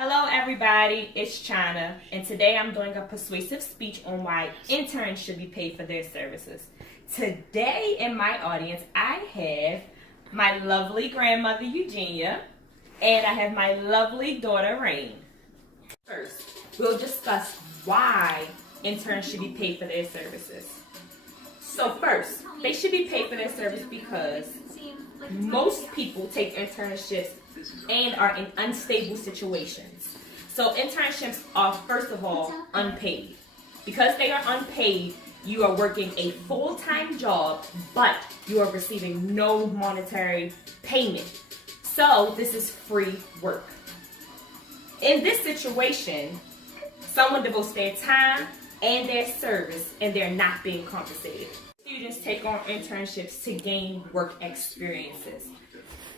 Hello everybody, it's China, and today I'm doing a persuasive speech on why interns should be paid for their services. Today in my audience, I have my lovely grandmother Eugenia, and I have my lovely daughter Rain. First, we'll discuss why interns should be paid for their services. So first, they should be paid for their service because most people take internships and are in unstable situations. So internships are, first of all, unpaid. Because they are unpaid, you are working a full-time job, but you are receiving no monetary payment. So this is free work. In this situation, someone devotes their time and their service, and they're not being compensated. Students take on internships to gain work experiences.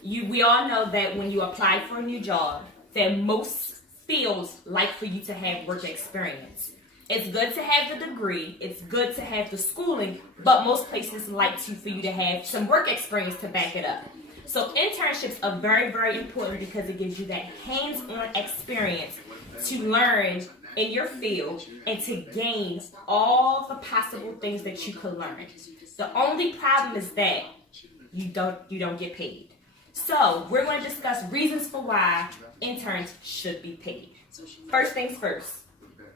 We all know that when you apply for a new job, that most fields like for you to have work experience. It's good to have the degree, it's good to have the schooling, but most places like for you to have some work experience to back it up. So internships are very, very important because it gives you that hands-on experience to learn in your field and to gain all the possible things that you could learn. The only problem is that you don't get paid. So we're going to discuss reasons for why interns should be paid. First things first,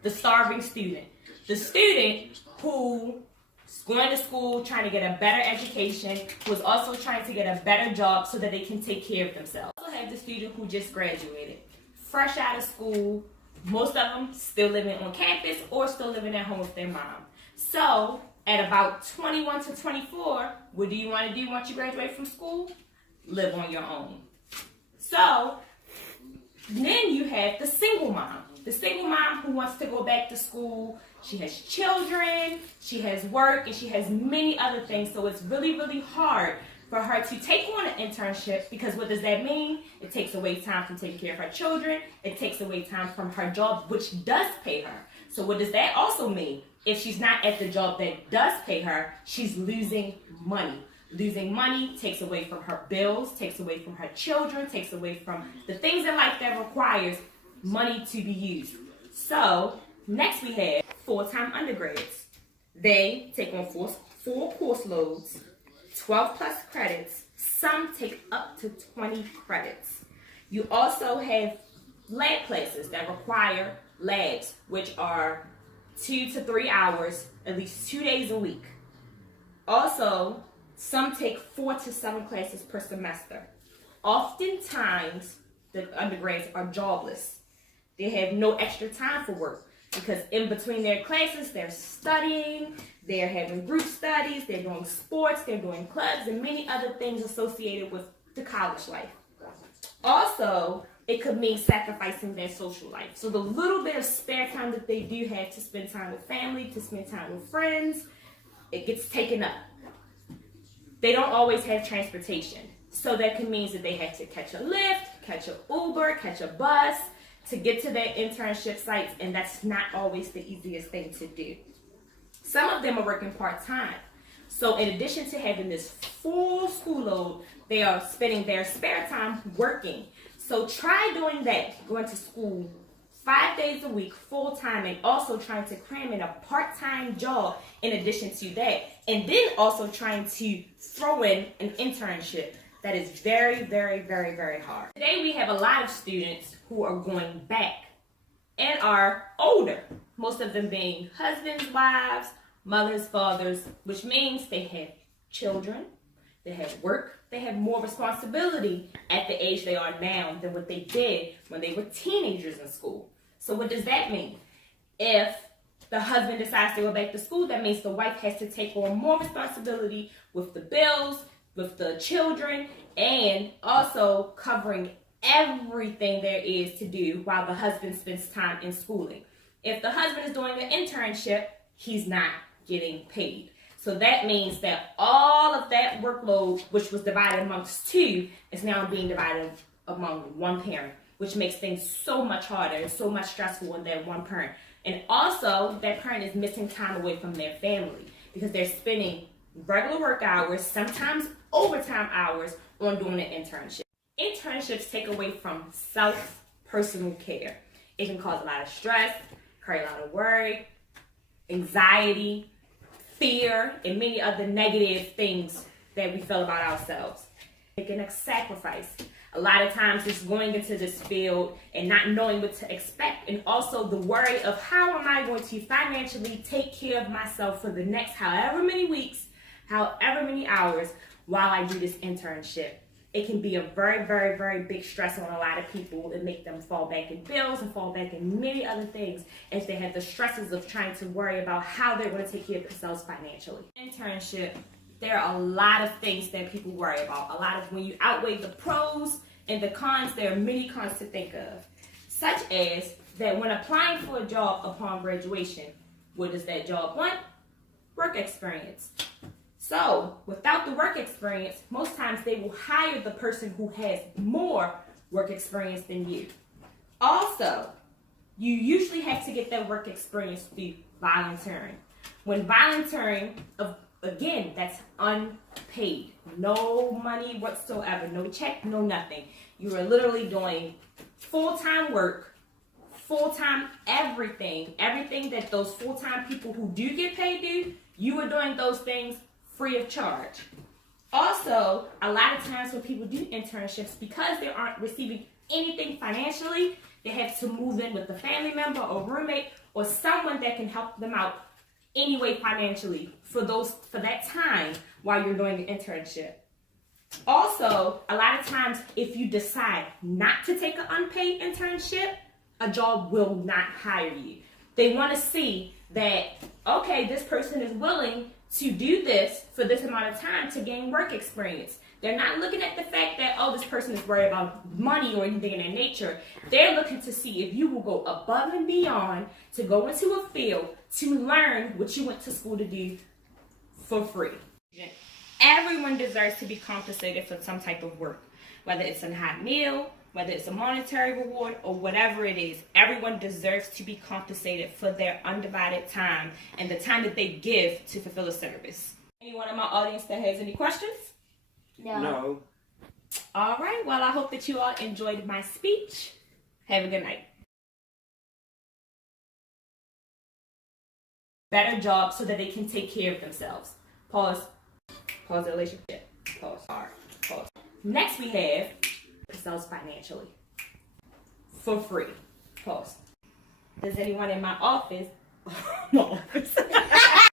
the starving student. The student who's going to school trying to get a better education, who is also trying to get a better job so that they can take care of themselves. We also have the student who just graduated, fresh out of school. Most of them still living on campus or still living at home with their mom. So at about 21 to 24, what do you want to do once you graduate from school? Live on your own. So then you have the single mom. The single mom who wants to go back to school. She has children, she has work, and she has many other things. So it's really, really hard for her to take on an internship, because what does that mean? It takes away time from taking care of her children. It takes away time from her job, which does pay her. So what does that also mean? If she's not at the job that does pay her, she's losing money. Losing money takes away from her bills, takes away from her children, takes away from the things in life that requires money to be used. So next we have full-time undergrads. They take on four course loads, 12 plus credits. Some take up to 20 credits. You also have lab classes that require labs, which are 2 to 3 hours, at least 2 days a week. Also, some take 4 to 7 classes per semester. Oftentimes, the undergrads are jobless. They have no extra time for work because in between their classes, they're studying, they're having group studies, they're doing sports, they're doing clubs, and many other things associated with the college life. Also, it could mean sacrificing their social life. So the little bit of spare time that they do have to spend time with family, to spend time with friends, it gets taken up. They don't always have transportation. So that can mean that they have to catch a Lyft, catch an Uber, catch a bus to get to their internship sites, and that's not always the easiest thing to do. Some of them are working part-time. So in addition to having this full school load, they are spending their spare time working. So try doing that, going to school 5 days a week, full-time, and also trying to cram in a part-time job in addition to that. And then also trying to throw in an internship. That is very, very, very, very hard. Today we have a lot of students who are going back and are older. Most of them being husbands, wives, mothers, fathers, which means they have children, they have work, they have more responsibility at the age they are now than what they did when they were teenagers in school. So what does that mean? If the husband decides to go back to school, that means the wife has to take on more responsibility with the bills, with the children, and also covering everything there is to do while the husband spends time in schooling. If the husband is doing an internship, he's not getting paid. So that means that all of that workload, which was divided amongst two, is now being divided among one parent, which makes things so much harder and so much stressful on that one parent. And also, that parent is missing time away from their family because they're spending regular work hours, sometimes overtime hours, on doing an internship. Internships take away from personal care. It can cause a lot of stress, create a lot of worry, anxiety, fear, and many other negative things that we feel about ourselves. Making a sacrifice. A lot of times it's going into this field and not knowing what to expect, and also the worry of how am I going to financially take care of myself for the next however many weeks, however many hours while I do this internship. It can be a very, very, very big stress on a lot of people and make them fall back in bills and fall back in many other things as they have the stresses of trying to worry about how they're going to take care of themselves financially. Internship, there are a lot of things that people worry about. A lot of when you outweigh the pros and the cons, there are many cons to think of, such as that when applying for a job upon graduation, what does that job want? Work experience. So, without the work experience, most times they will hire the person who has more work experience than you. Also, you usually have to get that work experience through volunteering. When volunteering, again, that's unpaid. No money whatsoever, no check, no nothing. You are literally doing full-time work, full-time everything that those full-time people who do get paid do, you are doing those things free of charge. Also, a lot of times when people do internships, because they aren't receiving anything financially, they have to move in with a family member or roommate or someone that can help them out anyway financially for that time while you're doing the internship. Also, a lot of times if you decide not to take an unpaid internship, a job will not hire you. They want to see that, okay, this person is willing to do this for this amount of time to gain work experience. They're not looking at the fact that, oh, this person is worried about money or anything in that nature. They're looking to see if you will go above and beyond to go into a field to learn what you went to school to do for free. Everyone deserves to be compensated for some type of work, whether it's a hot meal, whether it's a monetary reward, or whatever it is. Everyone deserves to be compensated for their undivided time and the time that they give to fulfill a service. Anyone in my audience that has any questions? No. All right. Well, I hope that you all enjoyed my speech. Have a good night. Better job so that they can take care of themselves. Pause. Pause the relationship. Pause. All right. Pause. Next we have themselves financially. For free. Pause. Does anyone in my office